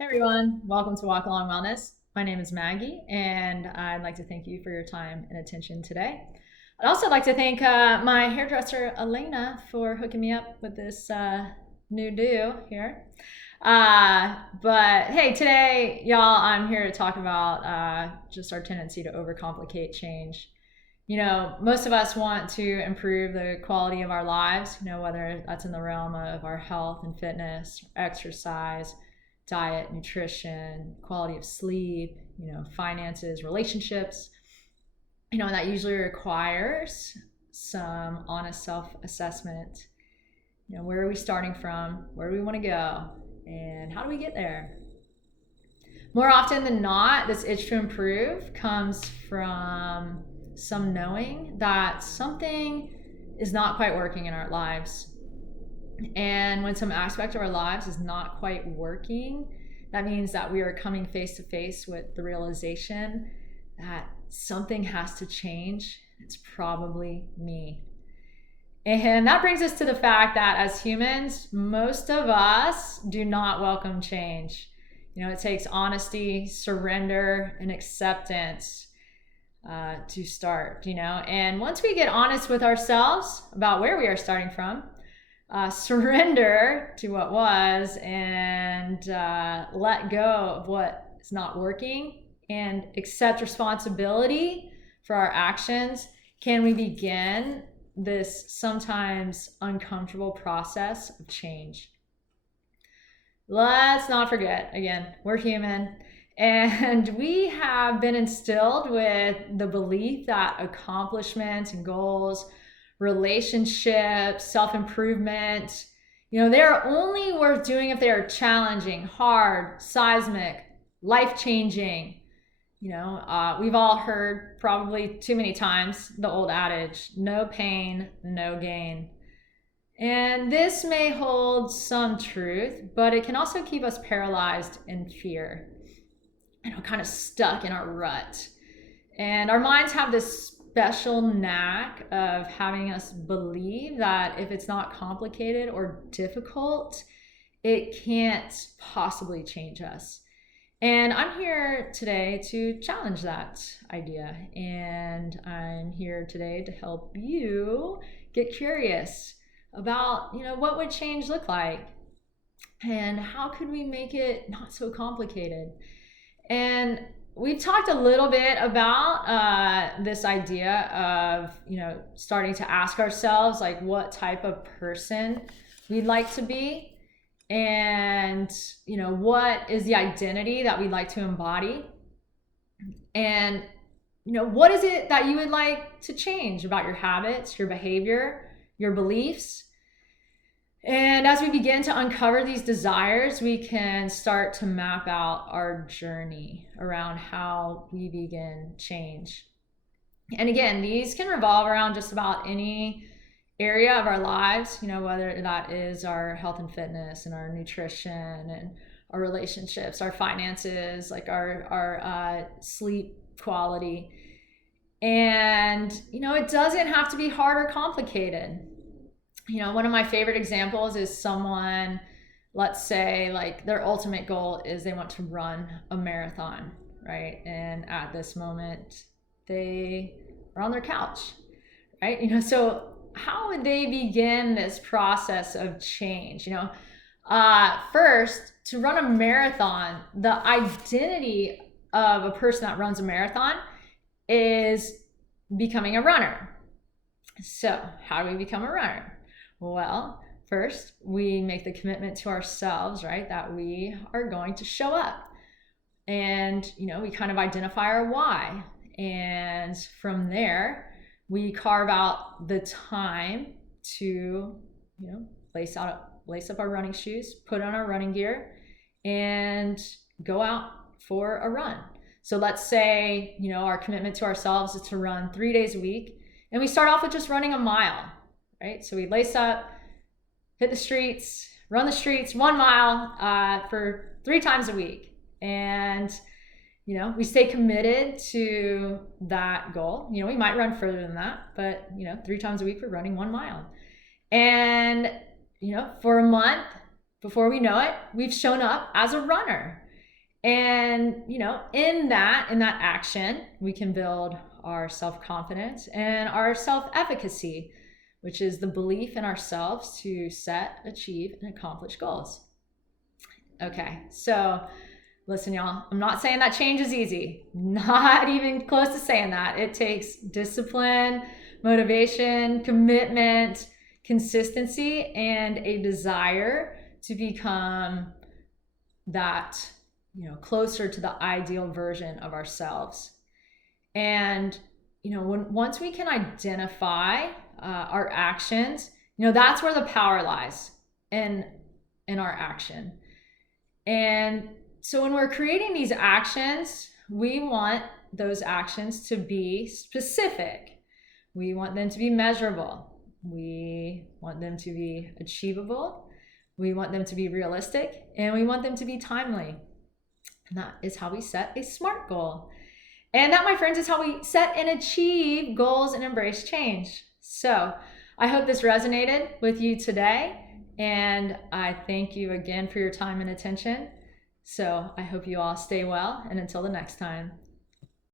Hey everyone, welcome to Walk Along Wellness. My name is Maggie, and I'd like to thank you for your time and attention today. I'd also like to thank my hairdresser Elena for hooking me up with this new do here. But hey, today, y'all, I'm here to talk about just our tendency to overcomplicate change. Most of us want to improve the quality of our lives, whether that's in the realm of our health and fitness, exercise, diet, nutrition, quality of sleep, finances, relationships, and that usually requires some honest self-assessment. Where are we starting from? Where do we want to go? And how do we get there? More often than not, this itch to improve comes from some knowing that something is not quite working in our lives. And when some aspect of our lives is not quite working, that means that we are coming face to face with the realization that something has to change. It's probably me. And that brings us to the fact that as humans, most of us do not welcome change. It takes honesty, surrender, and acceptance to start, and once we get honest with ourselves about where we are starting from, surrender to what was, and let go of what is not working, and accept responsibility for our actions, can we begin this sometimes uncomfortable process of change. Let's not forget, again, we're human. And we have been instilled with the belief that accomplishments and goals, relationships, self-improvement, they're only worth doing if they are challenging, hard, seismic, life-changing. We've all heard probably too many times the old adage, no pain, no gain. And this may hold some truth, but it can also keep us paralyzed in fear, kind of stuck in our rut. And our minds have this special knack of having us believe that if it's not complicated or difficult, it can't possibly change us. And I'm here today to challenge that idea. And I'm here today to help you get curious about, what would change look like? And how could we make it not so complicated? And we've talked a little bit about this idea of, starting to ask ourselves, like, what type of person we'd like to be, and, what is the identity that we'd like to embody, and, what is it that you would like to change about your habits, your behavior, your beliefs. And as we begin to uncover these desires, we can start to map out our journey around how we begin change. And again, these can revolve around just about any area of our lives, whether that is our health and fitness and our nutrition and our relationships, our finances, like our sleep quality. And, it doesn't have to be hard or complicated. One of my favorite examples is someone, let's say, like, their ultimate goal is they want to run a marathon, right? And at this moment, they are on their couch, right? So how would they begin this process of change? First, to run a marathon, the identity of a person that runs a marathon is becoming a runner. So how do we become a runner? Well, first, we make the commitment to ourselves, right, that we are going to show up. And, we kind of identify our why. And from there, we carve out the time to, lace up our running shoes, put on our running gear, and go out for a run. So let's say, our commitment to ourselves is to run 3 days a week. And we start off with just running a mile. Right? So we lace up, hit the streets, run the streets 1 mile for 3 times a week. And, we stay committed to that goal. We might run further than that, but, 3 times a week we're running 1 mile. And, for a month, before we know it, we've shown up as a runner. And, in that action, we can build our self-confidence and our self-efficacy, which is the belief in ourselves to set, achieve, and accomplish goals. Okay, so listen, y'all, I'm not saying that change is easy. Not even close to saying that. It takes discipline, motivation, commitment, consistency, and a desire to become that, closer to the ideal version of ourselves. And, once we can identify our actions, that's where the power lies in our action. And so when we're creating these actions, we want those actions to be specific. We want them to be measurable. We want them to be achievable. We want them to be realistic, and we want them to be timely. And that is how we set a SMART goal. And that, my friends, is how we set and achieve goals and embrace change. So I hope this resonated with you today. And I thank you again for your time and attention. So I hope you all stay well. And until the next time,